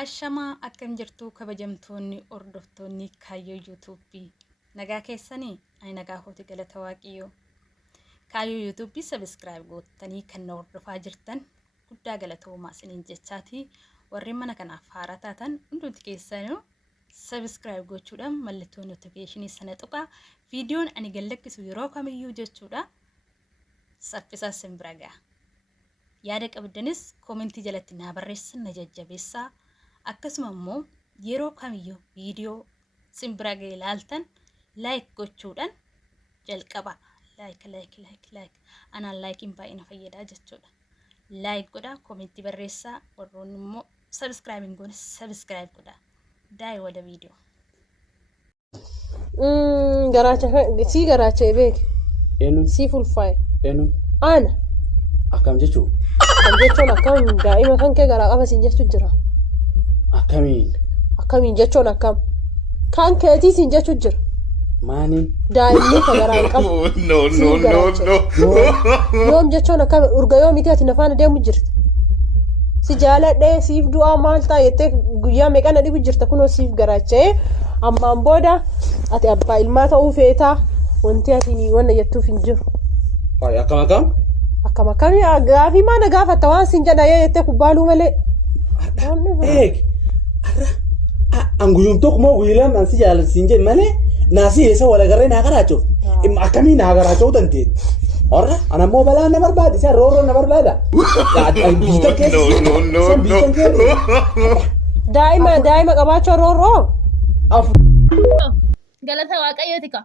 Ashama akkam jirtu kabajamtoonni ordoftoonni kaayyoo YouTube nagaa keessanii ay nagaa hooti galata waaqiyyo kaayyoo YouTube subscribe gootanii kan hordofaa jirtan guddaa galatoomaa isiniin jechaati warri mana kanaaf haaraa taatan hundumti keessanuu subscribe gochuudhaan mallattoo notification sana tuqaa viidiyoon ani gallakkisu yeroo kamiyyuu jechuudha saffisaa simbiraga yaada qabdanis komentii jalatti naa barreessan na jajjabeessaa akkasuma immoo yeroo kamiyyuu viidiyoo simbiraga ilaaltan like gochuudhaan jalqaba like ana like baay'ina fayyadaa jechuudha like godha komentii barreessaa warroonni immoo subscribing goone subscribe godha daai wada viidiyoo garaacha beek enu si full fire enu ana akkam jechuun akkam daa'ima kan kee garaa qaba siin jechuu jira akkamiin jechuun akkam kan keetii siin jechuu jira maaniin daa'imni ka garaa qabu no yoom jechuun akkam urga yoo miti ati nafaana deemu jirti si jaaladhee siif du'aa maal ta'a jettee guyyaa meeqana dhibu jirta kunoo siif garaacha'ee ammaan booda ati abbaa ilmaa ta'uu feetaa wanti ati wanna jettuuf hin jiru. Akkam gaafii maana gaafatta waan siin jedha jettee kubbaaluu malee. Anguyum tokko moo wiilaan ansi jaalattiin jedhe malee naasii eessa walagarree naa garaachuuf akkamii naa garaachuu dandeetti. Orra ana immoo balaa na barbaada isa rooroo na barbaada. Daa'ima qabaachuu rooroo. Galata waaqayyooti ka.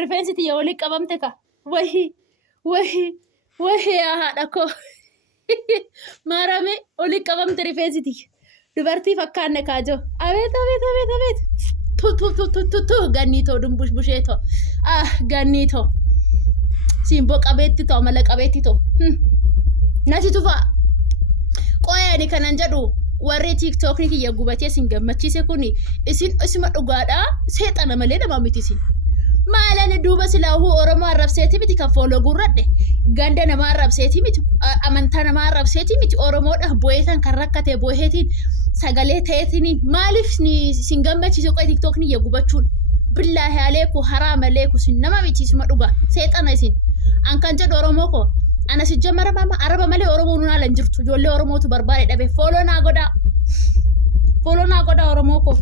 Rifeensi tiyya walii qabamte ka. Wahii haadha koo. Maarame walii qabamte rifeensi tiyya. Dubartii fakkaanne kaajoo. Abeet. Tu ganniitoo dumbusheetoo. Ganniitoo. Simboo qabeetti too mala qabeetti too. Nasi tufaa. Qoyaani kanan jedhu warri TikTok ni kiyya gubatee sin gammachiise kuni isin isuma dhugaadhaa seexana malee nama miti isin. Maalan duuba silaahu Oromoo arrabseeti miti kan fooloo gurradhe ganda nama arrabseeti miti amantaa nama arrabseeti miti Oromoodha boo'eetan kan rakkate boo'eetiin sagalee ta'eetiin maaliif sin gammachiise qoya TikTok ni gubachuun billaahi aleeku haraam aleeku sin nama miti isuma dhugaa seexana isin an kan jedhu Oromoo ko ana si jammara mama araba malee Oromoo nuna lan jirtu ijoollee Oromootu barbaade dhabe fooloo naa godha Oromoo ko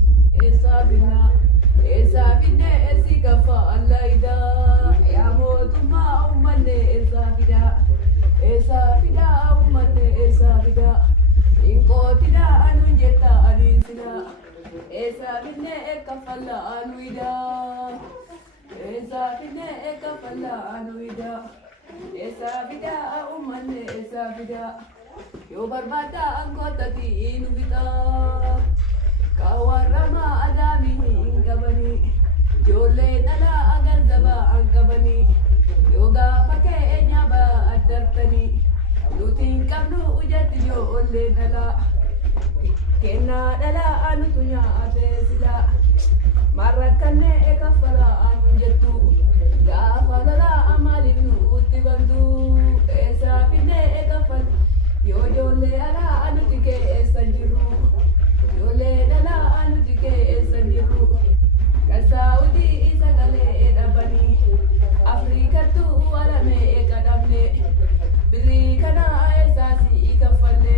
Esafine esikafa alaida ya motuma umane esafida umane esafida inkotida anunjeta alisina esafine ekafala anuida esafine ekafala anuida esafida umane esafida yo barbata ankotati inubita kawarama adami ingabani jole nala agazaba angabani yoga fake enyaba adartani lutin kamnu ujati yo ole nala kena dala anutunya atesila marakane ekafala anjetu gafala amalinu utibandu esafine ekafal yo jole ala anutike esanjiru Yole dala anutike esanjiru kasaudi isagale edabani Afrika tu alame ekadamne biri kana esasi ikafalle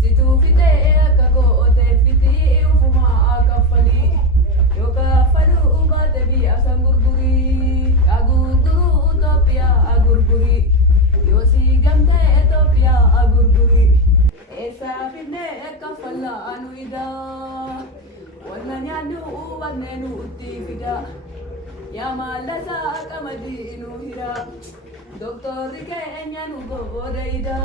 situ fite akago ote fiti ufuma akafali yoga falu ubate bi asangurguri agurguru utopia agurguri yosi gamte etopia agurguri Esafine ekafala anuida wananyanu wanenu utifida yamalasa akamadi inuhira Doktor ke enyanu goreida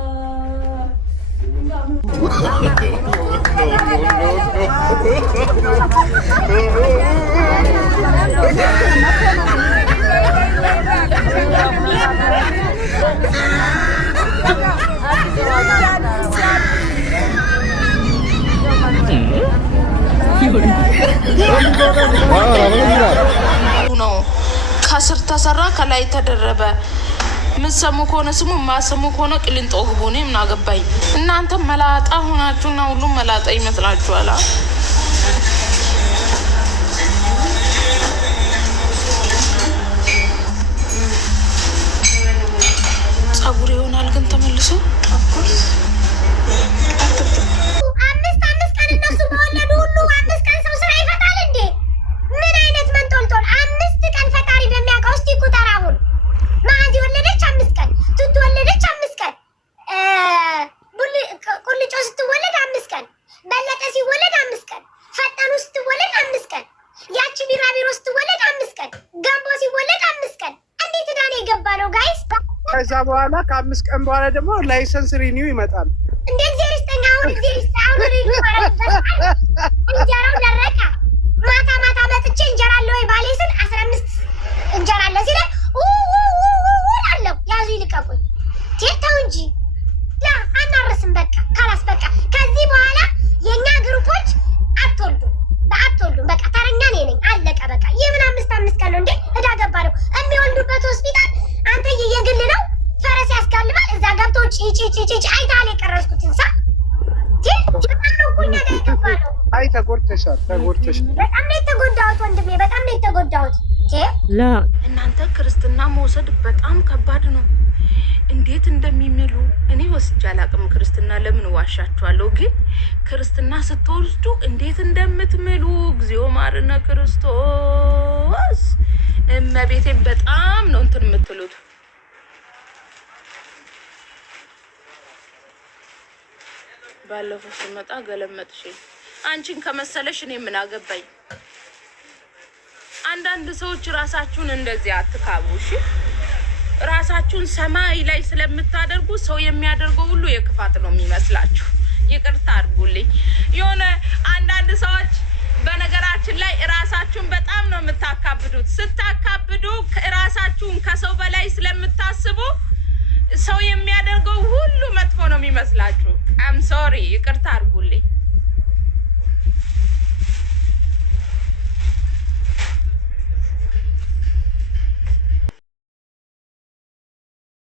ነው ከስር ተሰራ ከላይ ተደረበ ምሰሙ ከሆነ ስሙ ማሰሙ ከሆነ ቅሊንጦ ግቡ። እኔ ምን አገባኝ? እናንተ መላጣ ሆናችሁና ሁሉም መላጣ ይመስላችኋል። ጸጉር ይሆናል ግን ተመልሶ አምስት ቀን እነሱ በወለዱ ሁሉ 5 ቀን ሰው ስራ ይፈታል እንዴ? ምን አይነት መንጦልጦል! 5 ቀን ፈጣሪ በሚያውቀው እስቲ ቁጠር። አሁን ማዕዚ ወለደች 5 ቀን፣ ቱቱ ወለደች 5 ቀን፣ ቁልጮ ስትወለድ 5 ቀን፣ በለጠ ሲወለድ 5 ቀን፣ ፈጠኑ ስትወለድ 5 ቀን፣ ያቺ ቢራቢሮ ስትወለድ 5 ቀን፣ ገንቦ ሲወለድ 5 ቀን። እንዴት ዳኔ የገባ ነው ጋይስ? ከዛ በኋላ ከ5 ቀን በኋላ ደግሞ ላይሰንስ ሪኒው ይመጣል። እንዴት ዘሪስተኛ አሁን ሪኒው ማለት እንጀራው ደረቀ። ማታ መጥቼ እንጀራ አለ ወይ ባሌ ስል 15 እንጀራ አለ ሲል አለው ያዙ ይልቀቁኝ። ተው እንጂ ላ አናርስም። በቃ ካላስ በቃ ከዚህ በኋላ የኛ ግሩፖች አትወልዱም በቃ ተረኛ ነኝ አለቀ በቃ። የምን 5 ቀን ነው እንዴ? እዳ ገባ ነው የሚወልዱበት ሆስፒታል። አንተ የግል ነው ፈረስ ያስጋልባል። እዛ ገብቶ ጪ አይታል የቀረስኩትን ሳ አይ ተጎድተሻል። በጣም ነው የተጎዳሁት ወንድሜ፣ በጣም ነው የተጎዳሁት። እናንተ ክርስትና መውሰድ በጣም ከባድ ነው። እንዴት እንደሚምሉ እኔ ወስጄ አላቅም። ክርስትና ለምን ዋሻችኋለሁ? ግን ክርስትና ስትወስዱ እንዴት እንደምትምሉ እግዚኦ ማርነ ክርስቶስ። እመቤቴ በጣም ነው እንትን የምትሉት። ባለፈው ስመጣ ገለመጥሽኝ። አንቺን ከመሰለሽ እኔ ምን አገባኝ? አንዳንድ ሰዎች ራሳችሁን እንደዚህ አትካቡ እሺ። ራሳችሁን ሰማይ ላይ ስለምታደርጉ ሰው የሚያደርገው ሁሉ የክፋት ነው የሚመስላችሁ። ይቅርታ አድርጉልኝ። የሆነ አንዳንድ ሰዎች በነገራችን ላይ ራሳችሁን በጣም ነው የምታካብዱት። ስታካብዱ ራሳችሁን ከሰው በላይ ስለምታስቡ ሰው የሚያደርገው ሁሉ መጥፎ ነው የሚመስላችሁ። አም ሶሪ፣ ይቅርታ አድርጉልኝ።